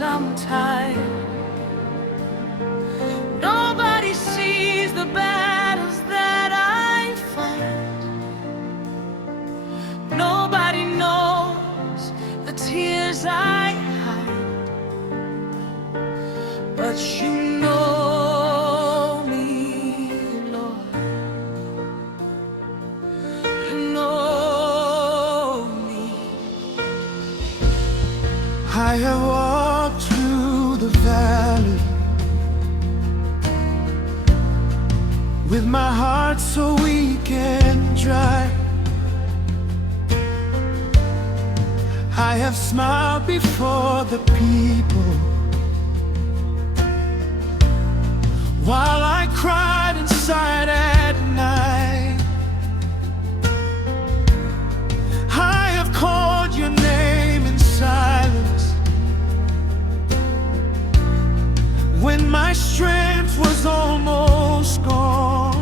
sometimes. Nobody sees the battles that I fight. Nobody knows the tears I hide. But you know me, Lord. You know me. I have walked through the valley with my heart so weak and dry. I have smiled before the people while I cried inside at night. I have called your name in silence when my strength was almost gone.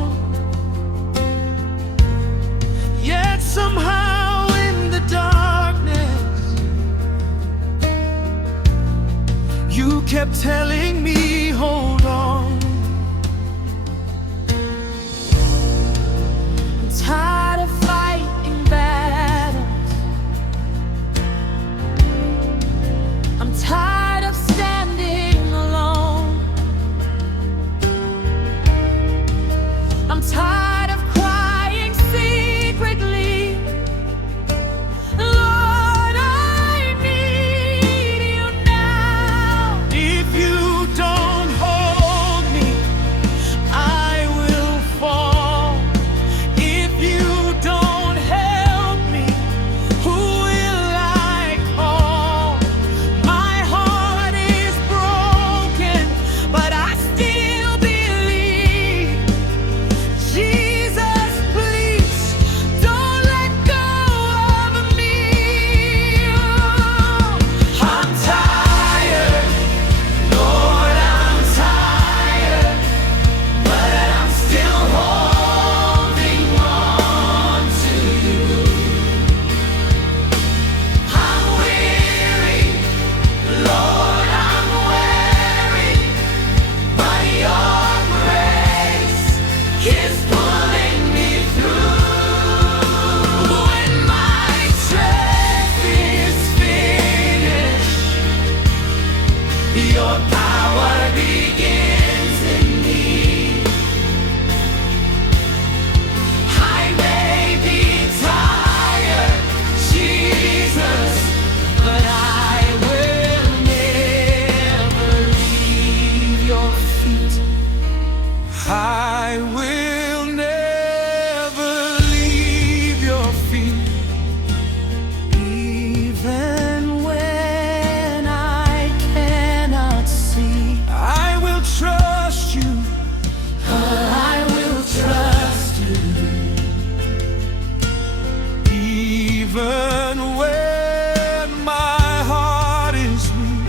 Yet somehow in the darkness you kept telling me, hold on. I'm tired of fighting battles. I'm tired of standing alone. I'm tired of crying secretly. Lord, I need you now. If you don't hold me, I will fall. If you don't help me, who will I call? My heart is broken, but I still believe. Jesus, please don't let go of me. I'm tired, Lord, I'm tired, but I'm still holding on to you. I'm weary, Lord, I'm weary, but your grace is pulling me through. When my strength is finished, your power begins in me. I may be tired, Jesus, but I will never leave your feet. I will never leave your feet. Even when I cannot see, I will trust you. I will trust you. Even when my heart is weak,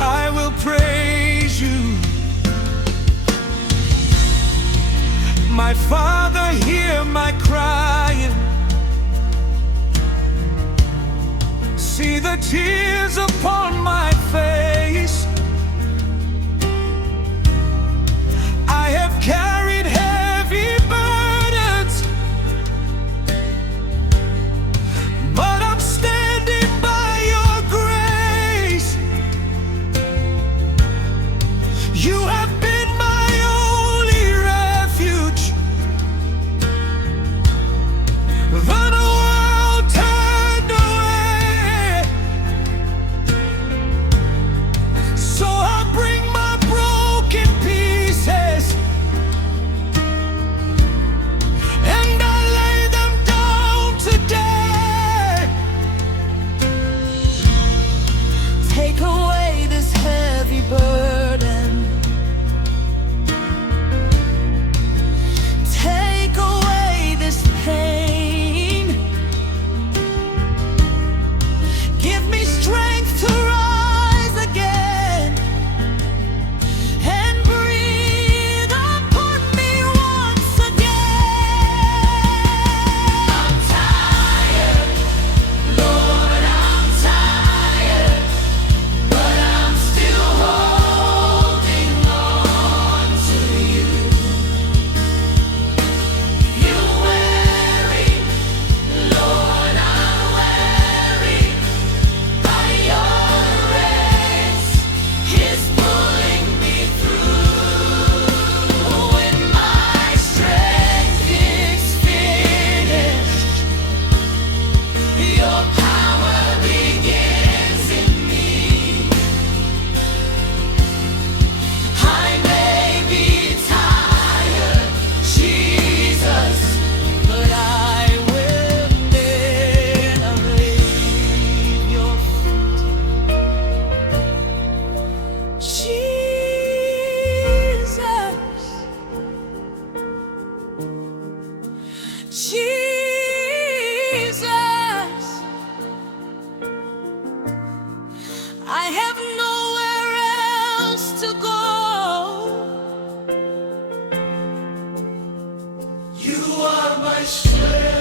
I will praise you. My Father, hear my crying. See the tears upon my face. I have carried heavy burdens, but I'm standing by your grace. You have been my only refuge. When the world turned away, Jesus, I have nowhere else to go. You are my strength.